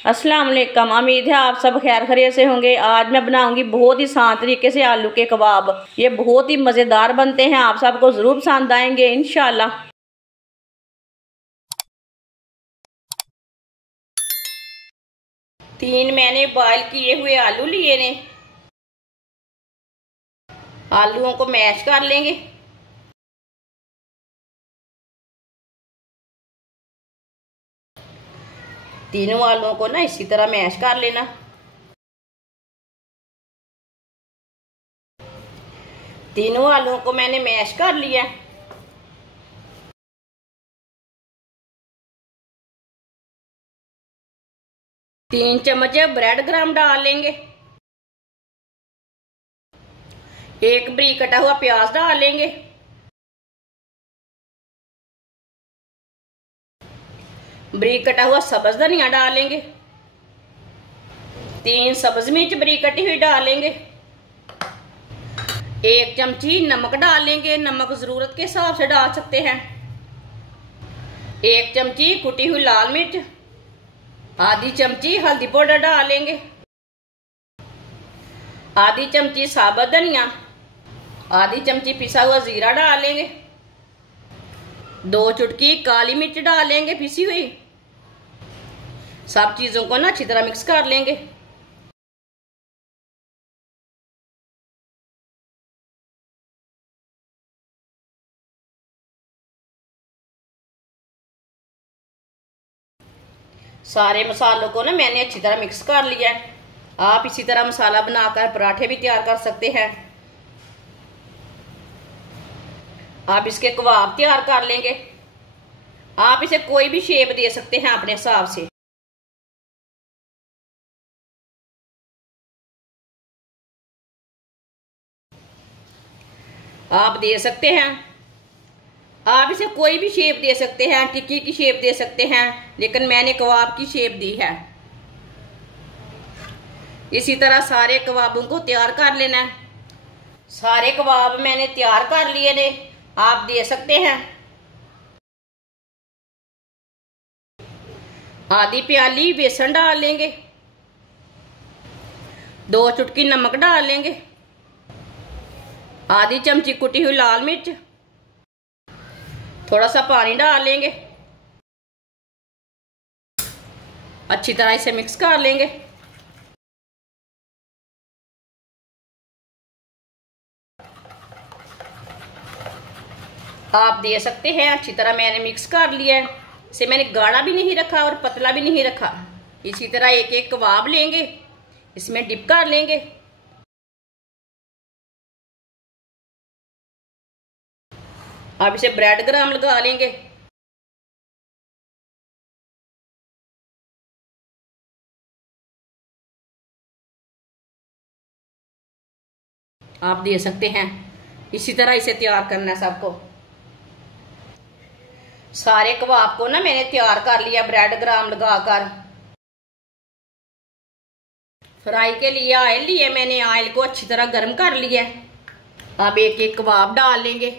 अस्सलाम वालेकुम। उम्मीद है आप सब खैर खैरियत से होंगे। आज मैं बनाऊंगी बहुत ही आसान तरीके से आलू के कबाब। ये बहुत ही मज़ेदार बनते हैं, आप सबको ज़रूर पसंद आएंगे इंशाल्लाह। 3 मैंने बॉयल किए हुए आलू लिए ने। आलूओं को मैश कर लेंगे। तीनों आलूओं को ना इसी तरह मैश कर लेना। तीनों आलूओं को मैंने मैश कर लिया। तीन चम्मच ब्रेड क्रम्ब डाल लेंगे। एक बरीक कटा हुआ प्याज डाल लेंगे। बरीक कटा हुआ सब्ज धनिया डाल लेंगे। 3 सब्ज मिर्च बरीक कटी हुई डाल लेंगे। 1 चमची नमक डाल लेंगे, नमक जरूरत के हिसाब से डाल सकते हैं। 1 चमची कुटी हुई लाल मिर्च। आधी चमची हल्दी पाउडर डाल लेंगे। आधी चमची साबुत धनिया। आधी चमची पिसा हुआ जीरा डाल लेंगे। 2 चुटकी काली मिर्च डाल लेंगे पिसी हुई। सब चीजों को ना अच्छी तरह मिक्स कर लेंगे। सारे मसालों को ना मैंने अच्छी तरह मिक्स कर लिया है। आप इसी तरह मसाला बनाकर पराठे भी तैयार कर सकते हैं। आप इसके कबाब तैयार कर लेंगे। आप इसे कोई भी शेप दे सकते हैं अपने हिसाब से। आप दे सकते हैं, आप इसे कोई भी शेप दे सकते हैं, टिक्की की शेप दे सकते हैं, लेकिन मैंने कबाब की शेप दी है। इसी तरह सारे कबाबों को तैयार कर लेना है। सारे कबाब मैंने तैयार कर लिए ने, आप दे सकते हैं। आधी प्याली बेसन डाल लेंगे। 2 चुटकी नमक डाल लेंगे। आधी चमची कुटी हुई लाल मिर्च। थोड़ा सा पानी डाल लेंगे। अच्छी तरह इसे मिक्स कर लेंगे। आप दे सकते हैं। अच्छी तरह मैंने मिक्स कर लिया है। इसे मैंने गाढ़ा भी नहीं रखा और पतला भी नहीं रखा। इसी तरह एक एक कबाब लेंगे, इसमें डिप कर लेंगे। अब इसे ब्रेड क्रम्ब लगा लेंगे। आप दे सकते हैं। इसी तरह इसे तैयार करना है सबको। सारे कबाब को ना मैंने तैयार कर लिया ब्रेड क्रम्ब लगाकर। फ्राई के लिए ऑयल लिए मैंने, ऑयल को अच्छी तरह गर्म कर लिया। अब एक एक कबाब डाल लेंगे।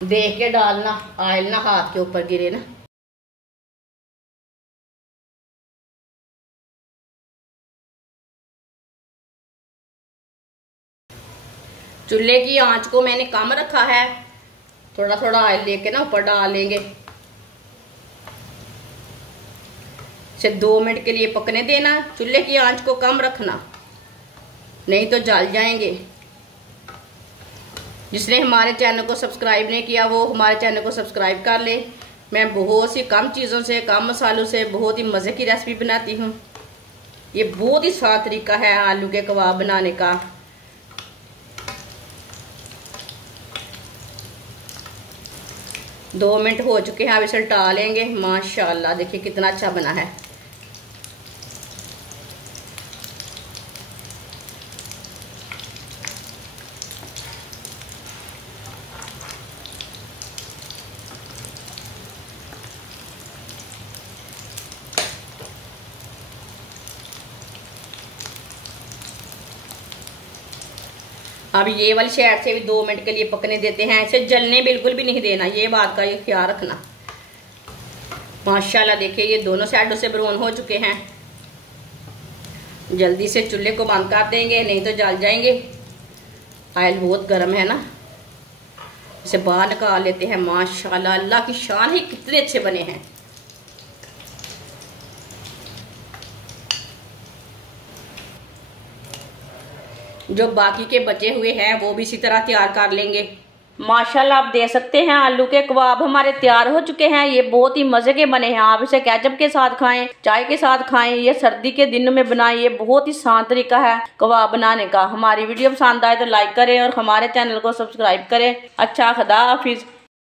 देख के डालना, ऑयल ना हाथ के ऊपर गिरे ना। चूल्हे की आंच को मैंने कम रखा है। थोड़ा थोड़ा ऑयल लेके ना ऊपर डाल लेंगे। इसे 2 मिनट के लिए पकने देना। चूल्हे की आंच को कम रखना, नहीं तो जल जाएंगे। जिसने हमारे चैनल को सब्सक्राइब नहीं किया वो हमारे चैनल को सब्सक्राइब कर ले। मैं बहुत सी कम चीज़ों से, कम मसालों से बहुत ही मज़े की रेसिपी बनाती हूँ। ये बहुत ही आसान तरीका है आलू के कबाब बनाने का। दो मिनट हो चुके हैं, अब इसे उल्टा लेंगे। माशाल्लाह देखिए कितना अच्छा बना है। अब ये वाली साइड से भी 2 मिनट के लिए पकने देते हैं। इसे जलने बिल्कुल भी नहीं देना, ये बात का ये ख्याल रखना। माशाल्लाह देखिए ये दोनों साइडों से ब्राउन हो चुके हैं। जल्दी से चूल्हे को बंद कर देंगे, नहीं तो जल जाएंगे। ऑयल बहुत गर्म है ना, इसे बाहर निकाल लेते हैं। माशाल्लाह अल्लाह की शान ही, कितने अच्छे बने हैं। जो बाकी के बचे हुए हैं वो भी इसी तरह तैयार कर लेंगे। माशाल्लाह आप देख सकते हैं आलू के कबाब हमारे तैयार हो चुके हैं। ये बहुत ही मज़े के बने हैं। आप इसे केचप के साथ खाएं, चाय के साथ खाएं, ये सर्दी के दिन में बनाएं। ये बहुत ही आसान तरीका है कबाब बनाने का। हमारी वीडियो पसंद आए तो लाइक करें और हमारे चैनल को सब्सक्राइब करें। अच्छा, खुदा हाफिज़।